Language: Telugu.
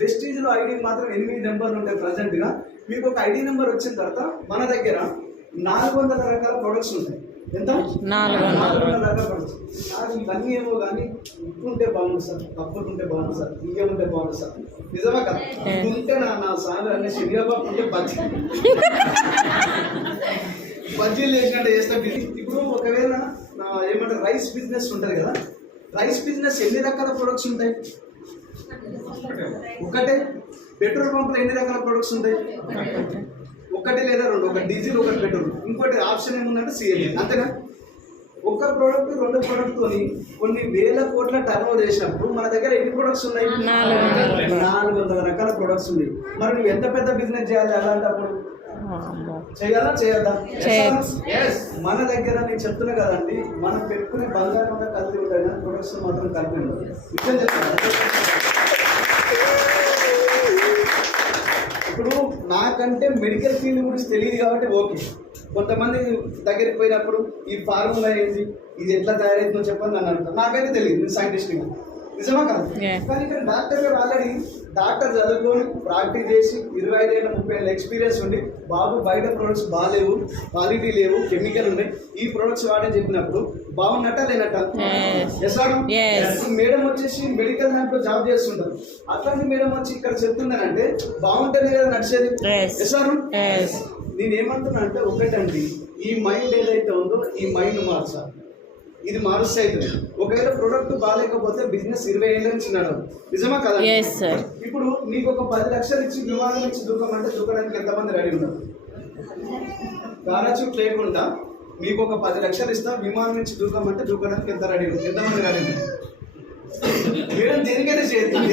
వెస్టీజ్లో ఐడి మాత్రం 8 నెంబర్లు ఉంటాయి ప్రజెంట్గా. మీకు ఒక ఐడి నెంబర్ వచ్చిన తర్వాత మన దగ్గర 400 రకాల ప్రొడక్ట్స్ ఉంటాయి. ఎంత? 400 రకాల ప్రొడక్ట్స్. సార్ ఇవన్నీ ఏమో కానీ ఉప్పు ఉంటే బాగుంది సార్, పప్పులు ఉంటే బాగుంది సార్, బియ్యం ఉంటే బాగుంది సార్. నిజమా కదా? ఉంటే నా సార్ అనే శనియాబాబు ఉంటే బజ్జీలు చేసినట్టు చేస్తాం. ఇప్పుడు ఒకవేళ ఏమంటారు రైస్ బిజినెస్ ఉంటుంది కదా, రైస్ బిజినెస్ ఎన్ని రకాల ప్రొడక్ట్స్ ఉంటాయి? ఒకటే. పెట్రోల్ పంపులో ఎన్ని రకాల ప్రొడక్ట్స్ ఉంటాయి? ఒకటి లేదా రెండు. ఒక డీజిల్, ఒకటి పెట్రోల్, ఇంకోటి ఆప్షన్ ఏముందంటే సిఎన్జి. అంతేనా? ఒక ప్రోడక్ట్ 2 ప్రోడక్ట్తోని కొన్ని వేల కోట్ల టర్న్ ఓవర్ చేసినప్పుడు మన దగ్గర ఎన్ని ప్రొడక్ట్స్ ఉన్నాయి? 400 రకాల ప్రొడక్ట్స్ ఉన్నాయి. మరి నువ్వు ఎంత పెద్ద బిజినెస్ చేయాలి అలాంటప్పుడు? చేయాలా చేయద్దా? మన దగ్గర నేను చెప్తున్నా కదండి, మనం పెట్టుకునే బంగారం కలిపి ఉంటాయి, ప్రొడక్ట్స్ మాత్రం కలిపి ఉండదు. విషయం చెప్తాను. ఇప్పుడు నాకంటే మెడికల్ ఫీల్డ్ గురించి తెలియదు కాబట్టి ఓకే. కొంతమంది దగ్గరికి పోయినప్పుడు ఈ ఫార్ములా ఏంటి, ఇది ఎట్లా తయారైతుందో చెప్పని నన్ను అడుగుతాను. నాకైతే తెలియదు, నేను సైంటిస్ట్గా. నిజమా కాదు? కానీ ఇక్కడ డాక్టర్ గారు ఆల్రెడీ డాక్టర్ చదువుకొని ప్రాక్టీస్ చేసి 25 ఏళ్ళ 30 ఏళ్ళ ఎక్స్పీరియన్స్ ఉండి, బాబు బయట ప్రొడక్ట్స్ బాగాలేవు, క్వాలిటీ లేవు, కెమికల్ ఉన్నాయి, ఈ ప్రొడక్ట్స్ వాడని చెప్పినప్పుడు బాగున్నట్ట లేనట్ట? మేడం వచ్చేసి మెడికల్ ల్యాబ్ లో జాబ్ చేస్తుంటారు. అట్లాంటి మేడం వచ్చి ఇక్కడ చెప్తున్నారంటే బాగుంటుంది కదా నడిచేది. నేనేమంటున్నా అంటే ఒకటండి, ఈ మైండ్ ఏదైతే ఉందో ఈ మైండ్ మార్చాలి. ఇది మారుస్తే అవుతుంది. ఒకవేళ ప్రొడక్ట్ బాగాలేకపోతే బిజినెస్ 20 ఏళ్ళ నుంచి నడవదు. నిజమా కదా? ఇప్పుడు నీకు ఒక 10 లక్షలు ఇచ్చి విమానం నుంచి దూకమంటే దూకడానికి ఎంతమంది రెడీ ఉన్నారు? పారాచూట్ లేకుండా మీకు ఒక 10 లక్షలు ఇస్తా, విమానం నుంచి దూకమంటే దూకడానికి ఎంతమంది రెడీ ఉన్నారు? మేడం దేనికైనా చేద్దాం.